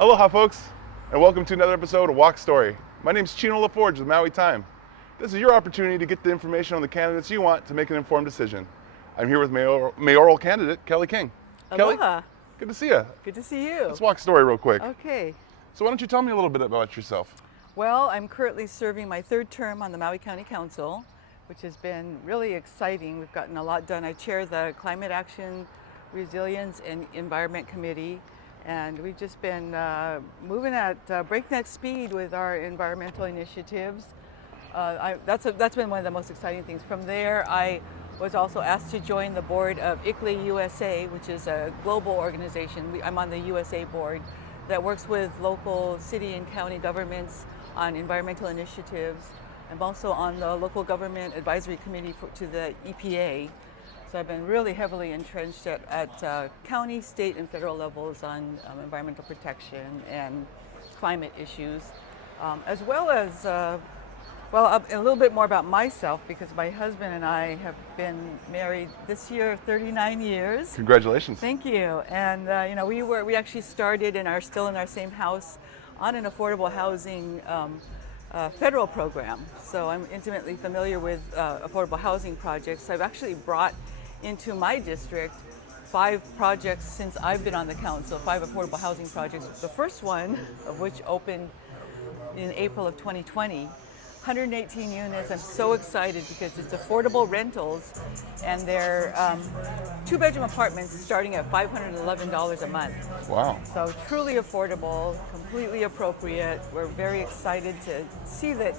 Aloha folks, and welcome to another episode of Walk Story. My name is Chino LaForge with Maui Time. This is your opportunity to get the information on the candidates you want to make an informed decision. I'm here with mayoral candidate Kelly King. Kelly, Aloha. good to see you. Good to see you. Let's walk story real quick. Okay. So why don't you tell me a little bit about yourself? Well, I'm currently serving my third term on the Maui County Council, which has been really exciting. We've gotten a lot done. I chair the Climate Action, Resilience, and Environment Committee, and we've just been moving at breakneck speed with our environmental initiatives. That's been one of the most exciting things. From there, I was also asked to join the board of ICLEI USA, which is a global organization. I'm on the USA board that works with local city and county governments on environmental initiatives. I'm also on the local government advisory committee to the EPA. So I've been really heavily entrenched at county, state, and federal levels on environmental protection and climate issues, as well as, a little bit more about myself, because my husband and I have been married this year 39 years. Congratulations. Thank you. And we actually started and are still in our same house on an affordable housing federal program. So I'm intimately familiar with affordable housing projects. I've actually brought into my district 5 projects since I've been on the council, 5 affordable housing projects. The first one of which opened in April of 2020. 118 units. I'm so excited because it's affordable rentals, and they're 2-bedroom apartments starting at $511 a month. Wow. So truly affordable, completely appropriate. We're very excited to see that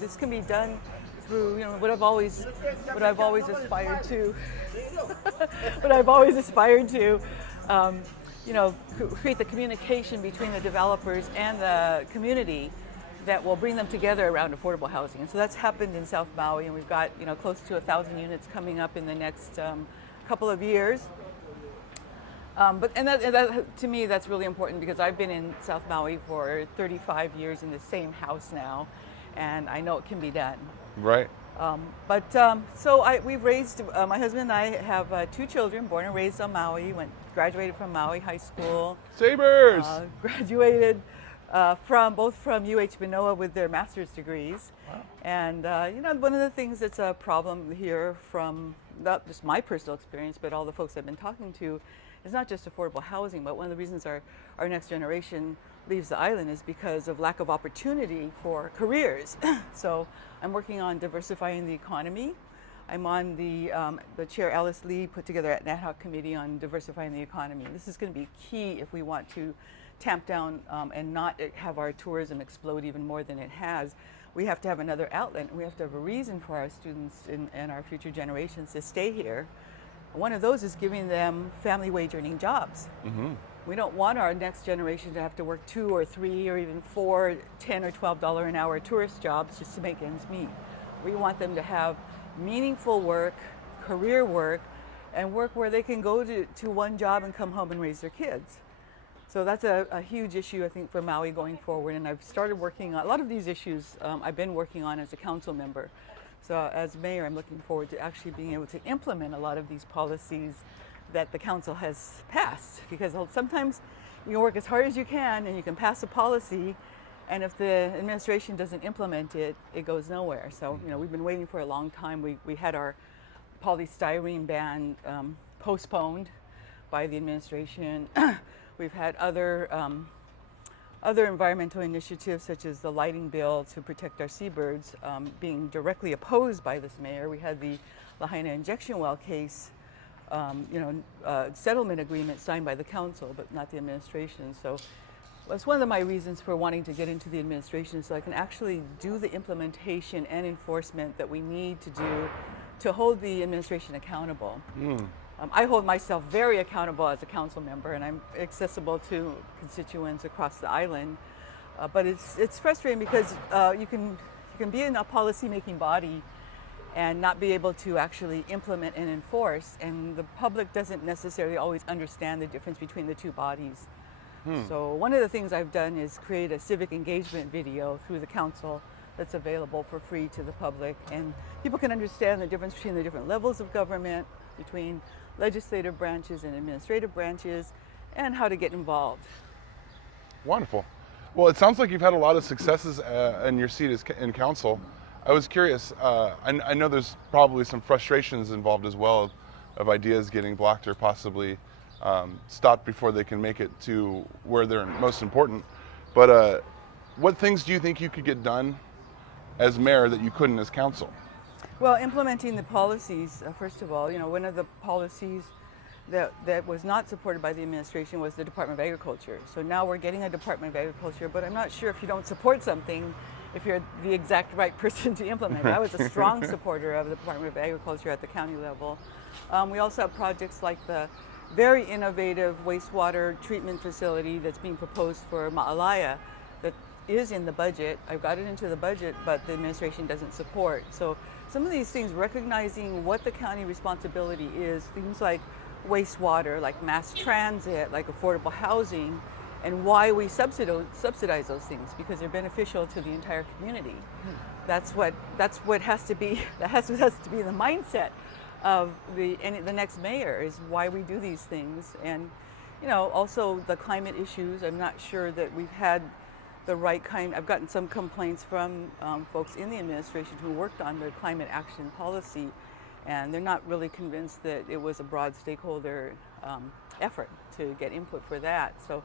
this can be done through what I've always aspired to. What I've always aspired to. Create the communication between the developers and the community that will bring them together around affordable housing. And so that's happened in South Maui, and we've got close to 1,000 units coming up in the next couple of years. But to me, that's really important, because I've been in South Maui for 35 years in the same house now, and I know it can be done. Right. We've raised, my husband and I have 2 children, born and raised on Maui, graduated from Maui High School. Sabres! Graduated both from UH Manoa with their master's degrees. Wow. And one of the things that's a problem here, from not just my personal experience, but all the folks I've been talking to, is not just affordable housing, but one of the reasons our next generation leaves the island is because of lack of opportunity for careers. So I'm working on diversifying the economy. I'm on the chair, Alice Lee, put together an ad hoc committee on diversifying the economy. This is going to be key if we want to tamp down and not have our tourism explode even more than it has. We have to have another outlet, and we have to have a reason for our students and our future generations to stay here. One of those is giving them family wage earning jobs. Mm-hmm. We don't want our next generation to have to work 2 or 3 or even 4 $10 or $12 an hour tourist jobs just to make ends meet. We want them to have meaningful work, career work, and work where they can go to one job and come home and raise their kids. So that's a huge issue, I think, for Maui going forward. And I've started working on a lot of these issues. I've been working on as a council member. So as mayor, I'm looking forward to actually being able to implement a lot of these policies that the council has passed. Because sometimes you can work as hard as you can and you can pass a policy, and if the administration doesn't implement it, it goes nowhere. So we've been waiting for a long time. We had our polystyrene ban postponed by the administration. We've had other environmental initiatives, such as the lighting bill to protect our seabirds, being directly opposed by this mayor. We had the Lahaina injection well case, settlement agreement signed by the council, but not the administration. So that's one of my reasons for wanting to get into the administration, so I can actually do the implementation and enforcement that we need to do to hold the administration accountable. I hold myself very accountable as a council member, and I'm accessible to constituents across the island. But it's frustrating because you can be in a policy-making body and not be able to actually implement and enforce, and the public doesn't necessarily always understand the difference between the two bodies. So one of the things I've done is create a civic engagement video through the council that's available for free to the public, and people can understand the difference between the different levels of government, between legislative branches and administrative branches, and how to get involved. Wonderful. Well, it sounds like you've had a lot of successes in your seat in council. I was curious. I know there's probably some frustrations involved as well of ideas getting blocked or possibly stopped before they can make it to where they're most important. But what things do you think you could get done as mayor that you couldn't as council? Well, implementing the policies, first of all, one of the policies that was not supported by the administration was the Department of Agriculture. So now we're getting a Department of Agriculture, but I'm not sure if you don't support something, if you're the exact right person to implement it. I was a strong supporter of the Department of Agriculture at the county level. We also have projects like the very innovative wastewater treatment facility that's being proposed for Maui that is in the budget. I've got it into the budget, but the administration doesn't support. So some of these things, recognizing what the county responsibility is, things like wastewater, like mass transit, like affordable housing, and why we subsidize those things, because they're beneficial to the entire community. That's what has to be has to be the mindset of the next mayor, is why we do these things. And also the climate issues. I'm not sure that we've had the right kind. I've gotten some complaints from folks in the administration who worked on the climate action policy, and they're not really convinced that it was a broad stakeholder effort to get input for that. So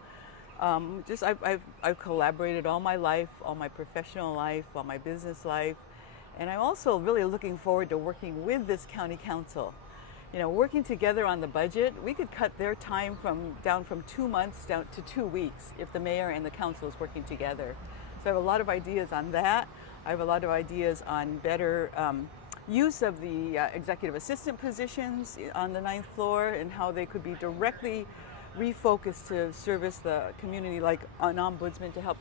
I've collaborated all my life, all my professional life, all my business life, and I'm also really looking forward to working with this county council. Working together on the budget, we could cut their time down from 2 months down to 2 weeks if the mayor and the council is working together. So I have a lot of ideas on that. I have a lot of ideas on better use of the executive assistant positions on the 9th floor, and how they could be directly refocused to service the community, like an ombudsman to help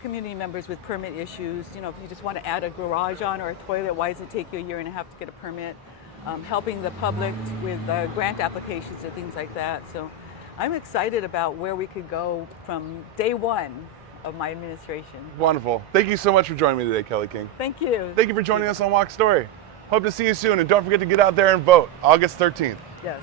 community members with permit issues. If you just want to add a garage on or a toilet, why does it take you a year and a half to get a permit? Helping the public with grant applications and things like that. So I'm excited about where we could go from day one of my administration. Wonderful. Thank you so much for joining me today, Kelly King. Thank you. Thank you for joining us on Walk Story. Hope to see you soon, and don't forget to get out there and vote August 13th. Yes.